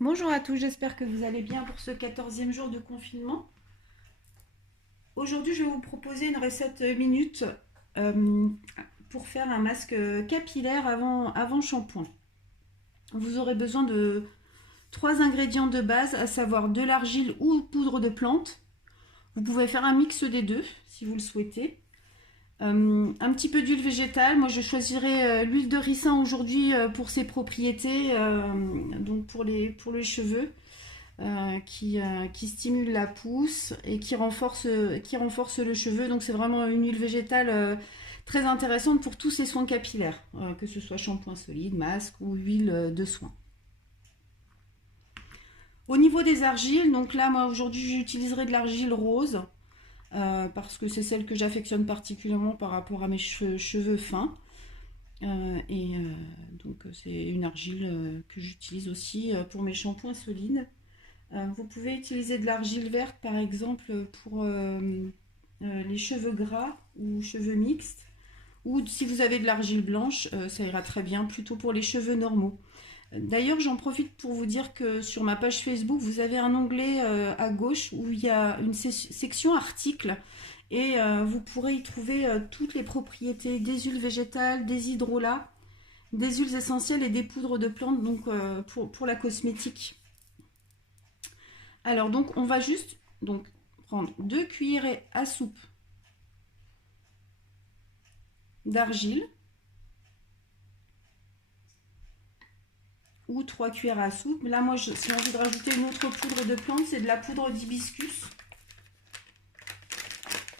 Bonjour à tous, j'espère que vous allez bien pour ce 14e jour de confinement. Aujourd'hui, je vais vous proposer une recette minute euh, pour faire un masque capillaire avant shampoing. Vous aurez besoin de 3 ingrédients de base, à savoir de l'argile ou poudre de plante. Vous pouvez faire un mix des deux si vous le souhaitez. Un petit peu d'huile végétale. Moi, je choisirai l'huile de ricin aujourd'hui pour ses propriétés, donc pour les cheveux. Qui stimule la pousse et qui renforce le cheveu. Donc c'est vraiment une huile végétale très intéressante pour tous ces soins capillaires, que ce soit shampoing solide, masque ou huile de soin. Au niveau des argiles, donc là moi aujourd'hui j'utiliserai de l'argile rose parce que c'est celle que j'affectionne particulièrement par rapport à mes cheveux fins. Donc c'est une argile que j'utilise aussi pour mes shampoings solides. Vous pouvez utiliser de l'argile verte par exemple pour les cheveux gras ou cheveux mixtes. Ou si vous avez de l'argile blanche, ça ira très bien, plutôt pour les cheveux normaux. D'ailleurs, j'en profite pour vous dire que sur ma page Facebook, vous avez un onglet à gauche où il y a une section articles et vous pourrez y trouver toutes les propriétés des huiles végétales, des hydrolats, des huiles essentielles et des poudres de plantes donc, pour la cosmétique. Alors donc on va juste donc prendre 2 cuillerées à soupe d'argile ou 3 cuillères à soupe. Là moi si j'ai envie de rajouter une autre poudre de plante, c'est de la poudre d'hibiscus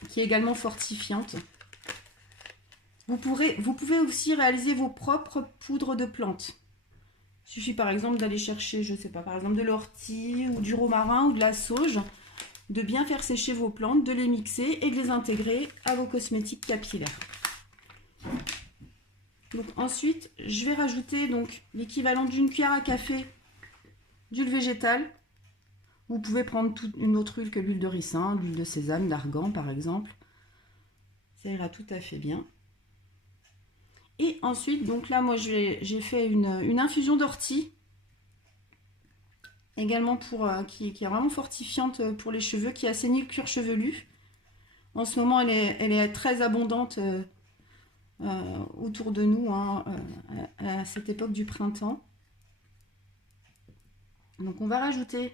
qui est également fortifiante. Vous pouvez aussi réaliser vos propres poudres de plantes. Il suffit par exemple d'aller chercher, je sais pas, par exemple de l'ortie ou du romarin ou de la sauge, de bien faire sécher vos plantes, de les mixer et de les intégrer à vos cosmétiques capillaires. Donc ensuite, je vais rajouter donc l'équivalent d'une cuillère à café d'huile végétale. Vous pouvez prendre une autre huile que l'huile de ricin, l'huile de sésame, d'argan par exemple. Ça ira tout à fait bien. Et ensuite, donc là, moi, j'ai fait une infusion d'ortie, également qui est vraiment fortifiante pour les cheveux, qui assainit le cuir chevelu. En ce moment, elle est très abondante autour de nous, hein, à cette époque du printemps. Donc, on va rajouter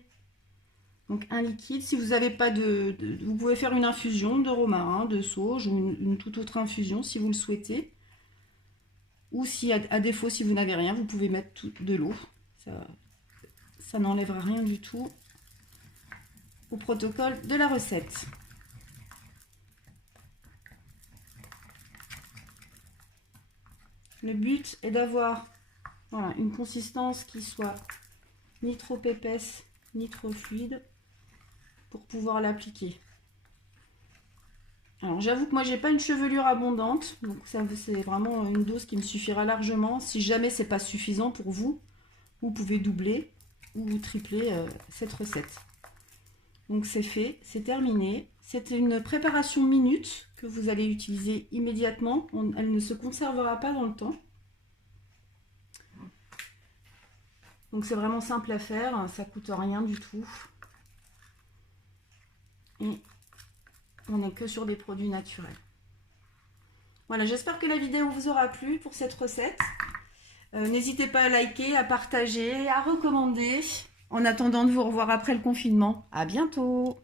donc, un liquide. Si vous n'avez pas vous pouvez faire une infusion de romarin, de sauge ou une toute autre infusion si vous le souhaitez. Ou si à défaut, si vous n'avez rien, vous pouvez mettre de l'eau. Ça n'enlèvera rien du tout au protocole de la recette. Le but est d'avoir une consistance qui soit ni trop épaisse, ni trop fluide pour pouvoir l'appliquer. Alors j'avoue que moi j'ai pas une chevelure abondante, donc c'est vraiment une dose qui me suffira largement. Si jamais c'est pas suffisant pour vous, vous pouvez doubler ou tripler cette recette. Donc c'est fait, c'est terminé. C'est une préparation minute que vous allez utiliser immédiatement. Elle ne se conservera pas dans le temps. Donc c'est vraiment simple à faire, ça coûte rien du tout. Et on n'est que sur des produits naturels. Voilà, j'espère que la vidéo vous aura plu pour cette recette. N'hésitez pas à liker, à partager, à recommander. En attendant de vous revoir après le confinement. À bientôt!